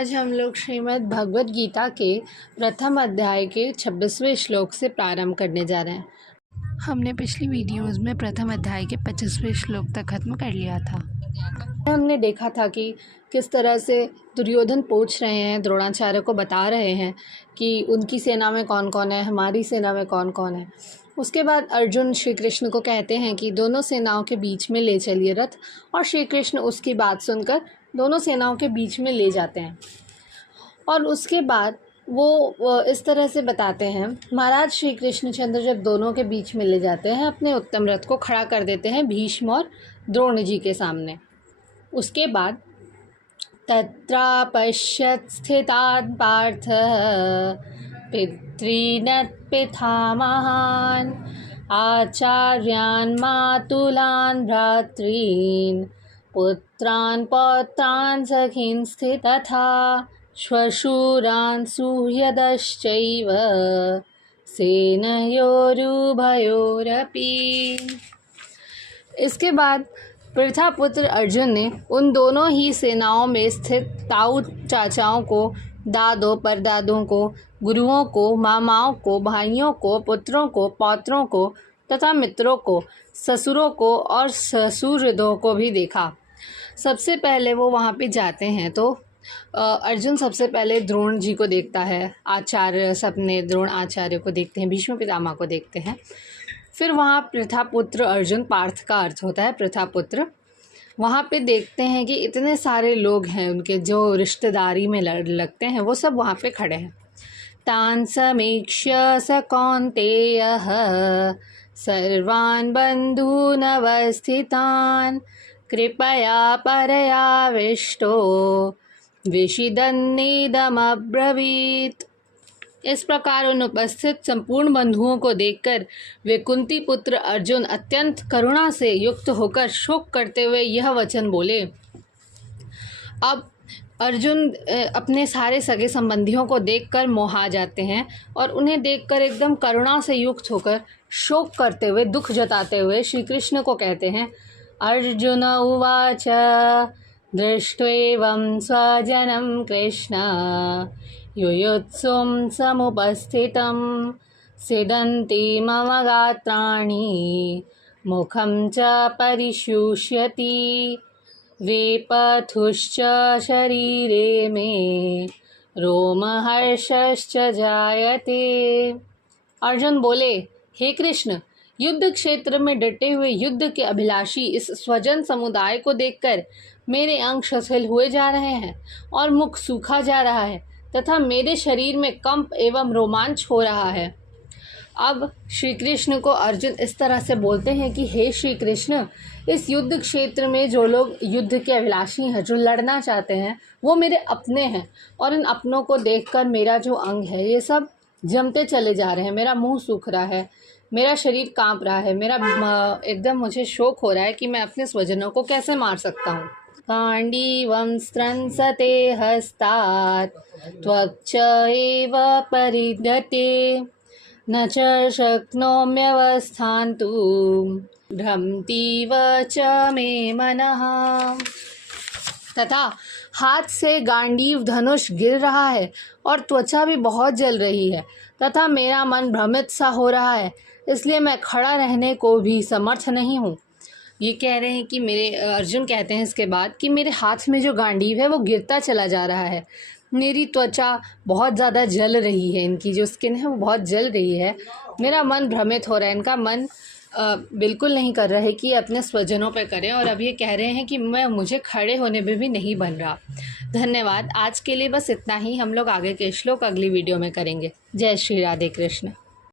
आज हम लोग श्रीमद् भगवद गीता के प्रथम अध्याय के 26वें श्लोक से प्रारंभ करने जा रहे हैं। हमने पिछली वीडियोस में प्रथम अध्याय के 25वें श्लोक तक खत्म कर लिया था। हमने देखा था कि किस तरह से दुर्योधन पूछ रहे हैं, द्रोणाचार्य को बता रहे हैं कि उनकी सेना में कौन कौन है, हमारी सेना में कौन कौन है। उसके बाद अर्जुन श्री कृष्ण को कहते हैं कि दोनों सेनाओं के बीच में ले चलिए रथ, और श्री कृष्ण उसकी बात सुनकर दोनों सेनाओं के बीच में ले जाते हैं। और उसके बाद वो इस तरह से बताते हैं, महाराज श्री कृष्णचंद्र जब दोनों के बीच में ले जाते हैं, अपने उत्तम रथ को खड़ा कर देते हैं भीष्म और द्रोण जी के सामने। उसके बाद तत्रापश्यत् स्थितान् पार्थ पितॄन् पितामहान् आचार्यान् मातुलान् भ्रातॄन् पुत्रान् पौत्रान् सखींस्ति तथा श्वशुरान् सुहृदश्चैव सेनयोरुभयोरपि। इसके बाद प्रथापुत्र अर्जुन ने उन दोनों ही सेनाओं में स्थित ताऊ चाचाओं को, दादों परदादों को, गुरुओं को, मामाओं को, भाइयों को, पुत्रों को, पौत्रों को तथा मित्रों को, ससुरों को और ससुरदों को भी देखा। सबसे पहले वो वहाँ पे जाते हैं तो अर्जुन सबसे पहले द्रोण जी को देखता है, आचार्य सपने द्रोण आचार्य को देखते हैं, भीष्म पितामह को देखते हैं। फिर वहाँ प्रथापुत्र अर्जुन, पार्थ का अर्थ होता है प्रथापुत्र, वहाँ पे देखते हैं कि इतने सारे लोग हैं, उनके जो रिश्तेदारी में लगते हैं वो सब वहाँ पे खड़े हैं। तान् समीक्ष्य स कौन्तेयः सर्वान् बन्धून् अवस्थितान् कृपया परयाविष्टो विषिदन्नेदमब्रवीत्। इस प्रकार उन उपस्थित संपूर्ण बंधुओं को देखकर वे कुंती पुत्र अर्जुन अत्यंत करुणा से युक्त होकर शोक करते हुए यह वचन बोले। अब अर्जुन अपने सारे सगे संबंधियों को देखकर मोहा जाते हैं और उन्हें देखकर एकदम करुणा से युक्त होकर शोक करते हुए, दुख जताते हुए श्री कृष्ण को कहते हैं। अर्जुन उवाच दृष्ट्वेवं स्वजनं कृष्ण युयुत्सुं समुपस्थितं सीदन्ति मम गात्राणि मुखं च परिशुष्यति वेपथुश्च शरीरे मे रोमहर्षश्च जायते। अर्जुन बोले, हे कृष्ण, युद्ध क्षेत्र में डटे हुए युद्ध के अभिलाषी इस स्वजन समुदाय को देखकर मेरे अंग शिथिल हुए जा रहे हैं और मुख सूखा जा रहा है तथा मेरे शरीर में कंप एवं रोमांच हो रहा है। अब श्री कृष्ण को अर्जुन इस तरह से बोलते हैं कि हे श्री कृष्ण, इस युद्ध क्षेत्र में जो लोग युद्ध के अभिलाषी हैं, जो लड़ना चाहते हैं, वो मेरे अपने हैं, और इन अपनों को देखकर मेरा जो अंग है ये सब जमते चले जा रहे हैं। मेरा मुंह सूख रहा है, मेरा शरीर कांप रहा है, मेरा एकदम मुझे शोक हो रहा है कि मैं अपने स्वजनों को कैसे मार सकता हूँ। गांडीवं स्त्रंसते हस्तात् त्वक्च एव परिदते न च शक्नोम्यवस्थान्तुं भ्रमतीव च मे मनः। तथा हाथ से गांडीव धनुष गिर रहा है और त्वचा भी बहुत जल रही है तथा मेरा मन भ्रमित सा हो रहा है, इसलिए मैं खड़ा रहने को भी समर्थ नहीं हूँ। ये कह रहे हैं कि अर्जुन कहते हैं इसके बाद कि मेरे हाथ में जो गांडीव है वो गिरता चला जा रहा है, मेरी त्वचा बहुत ज़्यादा जल रही है, इनकी जो स्किन है वो बहुत जल रही है, मेरा मन भ्रमित हो रहा है, इनका मन बिल्कुल नहीं कर रहा है कि अपने स्वजनों पे करें, और अब ये कह रहे हैं कि मुझे खड़े होने में भी नहीं बन रहा। धन्यवाद। आज के लिए बस इतना ही। हम लोग आगे के श्लोक अगली वीडियो में करेंगे। जय श्री राधे कृष्ण।